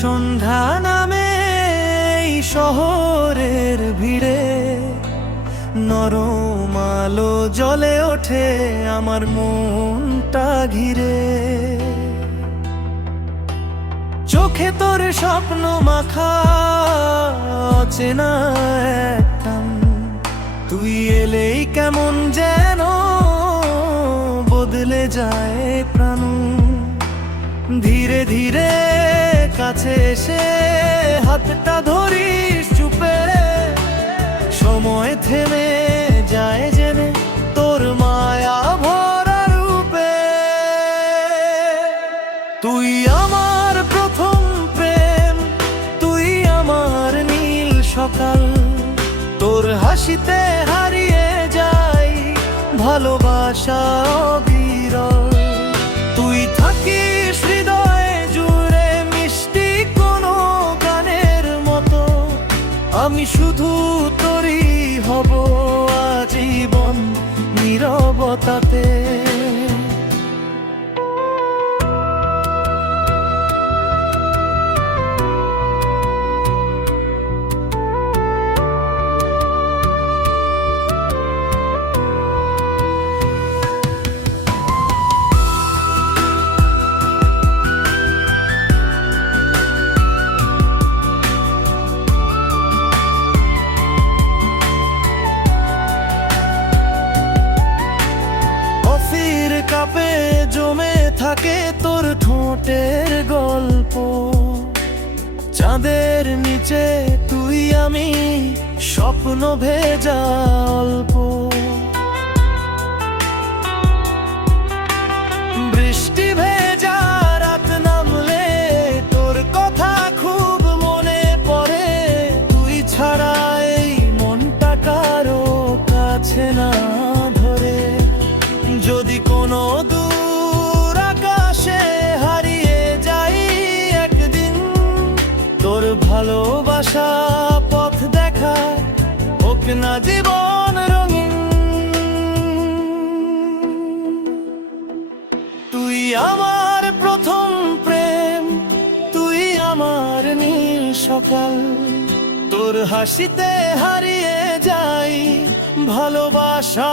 সন্ধ্যা নামে এই শহরের ভিড়ে, নরম আলো জ্বলে ওঠে আমার মনটা ঘিরে। চোখে তোর স্বপ্ন মাখা অচেনা একটা, তুই এলেই কেমন যেন বদলে যায় প্রাণ। ধীরে ধীরে কাছে এসে হাতটা ধরিস চুপে, সময় থেমে যায় জেনে তোর মায়া ভরা রূপে। তুই আমার প্রথম প্রেম, তুই আমার নীল সকাল, তোর হাসিতে হারিয়ে যাই ভালোবাসা অবিরল। তুই থাকিস হৃদয়ে জুড়ে মিষ্টি কোনো গানের মতো, আমি শুধু তোরই হব আজীবন নীরবতাতে। কাপে জমে থাকে তোর ঠোঁটের গল্প, চাঁদের নিচে তুই আমি স্বপ্ন ভেজা অল্প। বৃষ্টি ভেজা রাত নামলে তোর কথা খুব মনে পড়ে, তুই ছাড়া এই মনটা কারো কাছে না ধরে। যদি কোনো দূর আকাশে হারিয়ে যাই একদিন, তোর ভালোবাসা পথ দেখা হোক না জীবন রঙিন। তুই আমার প্রথম প্রেম, তুই আমার নীল সকাল, তোর হাসিতে হারিয়ে যাই ভালোবাসা